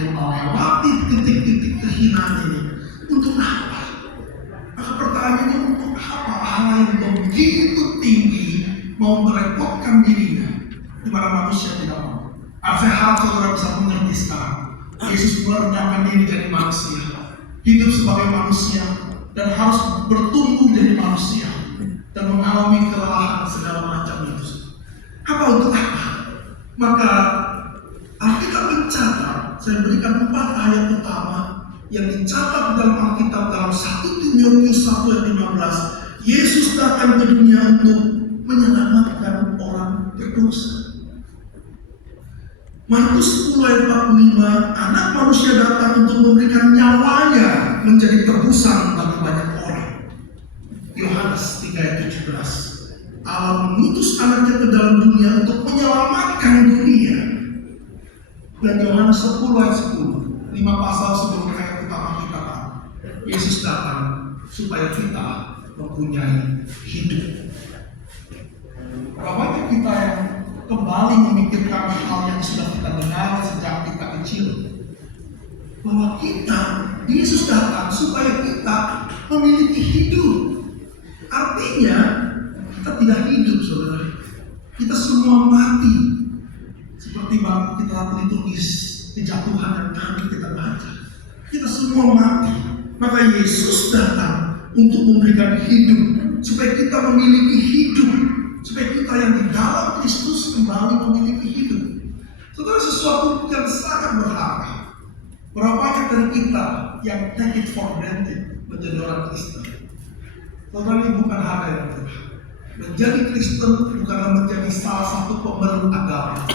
yang melewati titik-titik kehinaan ini. Untuk apa? Maka pertanyaannya, untuk apa Allah yang begitu tinggi mau merepotkan dirinya di mana manusia tidak mau? Saya harap saudara bisa mengerti sekarang. Yesus merendahkan diri jadi manusia, hidup sebagai manusia, dan harus bertumbuh jadi manusia dan mengalami kelelahan segala macam itu. Apa untuk apa? Maka Alkitab mencatat, saya berikan 4 ayat utama yang dicatat dalam Alkitab dalam 1 Timotius 1 ayat 15. Yesus datang ke dunia untuk menyelamatkan orang berdosa. Markus 10 ayat 45, Anak Manusia datang untuk memberikan nyawanya menjadi tebusan bagi banyak orang. Yohanes 3 ayat 17, Allah mengutus anaknya ke dalam dunia untuk menyelamatkan dunia. Dan Yohanes 10 ayat 10, 5 pasal sebelum ayat utama kita, Yesus datang supaya kita mempunyai hidup. Berapa banyak kita yang kembali memikirkan hal yang sudah kita dengar sejak kita kecil, bahwa Yesus datang supaya kita memiliki hidup. Artinya kita tidak hidup, saudara. Kita semua mati. Seperti bang kita liturgis kejatuhan yang tadi kita baca. Kita semua mati. Maka Yesus datang untuk memberikan hidup, supaya kita memiliki hidup, supaya kita yang di dalam Kristus kembali memiliki hidup. Saudara, sesuatu yang sangat berharga. Berapa banyak dari kita yang take it for granted menjadi orang Kristen? Saudara, ini bukan harga yang murah. Menjadi Kristen bukanlah menjadi salah satu pemeluk agama.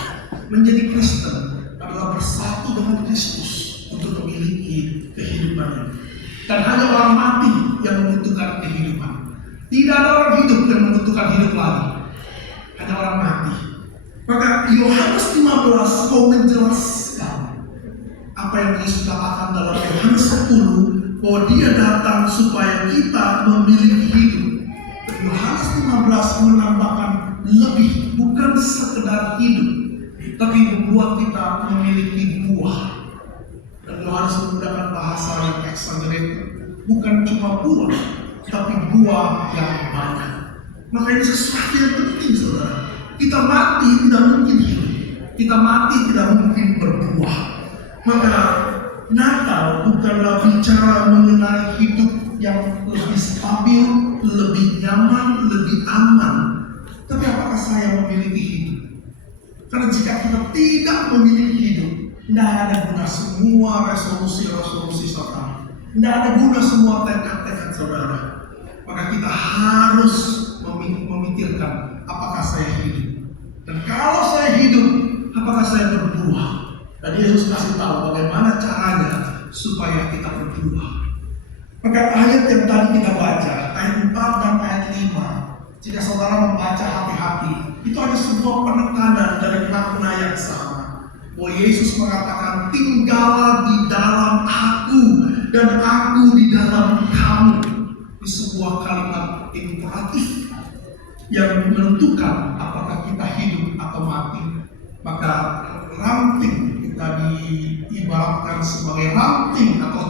Menjadi Kristen adalah bersatu dengan Kristus untuk memiliki kehidupan ini. Dan hanya orang mati yang membutuhkan kehidupan. Tidak ada orang hidup yang membutuhkan hidup lagi. Hanya orang mati. Maka Yohanes 15 mau menjelaskan apa yang Yesus katakan dalam Yohanes 10, bahwa Dia datang supaya kita memiliki hidup. Dan Yohanes 15 menambahkan lebih, bukan sekedar hidup, tapi membuat kita memiliki buah. Dan Yohanes menggunakan bahasa yang exaggerated, bukan cuma buah, tapi buah yang banyak. Maka ini sesuatu yang penting, saudara. Kita mati tidak mungkin hidup, kita mati tidak mungkin berbuah. Maka Natal bukanlah bicara mengenai hidup yang lebih stabil, lebih nyaman, lebih aman. Tapi apakah saya memiliki hidup? Karena jika kita tidak memiliki hidup, tidak ada guna semua resolusi-resolusi saudara. Tidak ada guna semua tekad-tekad saudara. Maka kita harus memikirkan, apakah saya hidup? Dan kalau saya hidup, apakah saya berbuah? Dan Yesus kasih tahu bagaimana caranya supaya kita berbuah. Maka ayat yang tadi kita baca, ayat 4 dan ayat 5, jika saudara membaca hati-hati, itu ada sebuah penekanan dari makna yang sama. Bahwa Yesus mengatakan, tinggallah di dalam aku dan aku di dalam kamu. Di sebuah kalimat imperatif yang menentukan apakah kita hidup atau mati. Maka ranting kita diibaratkan sebagai ranting atau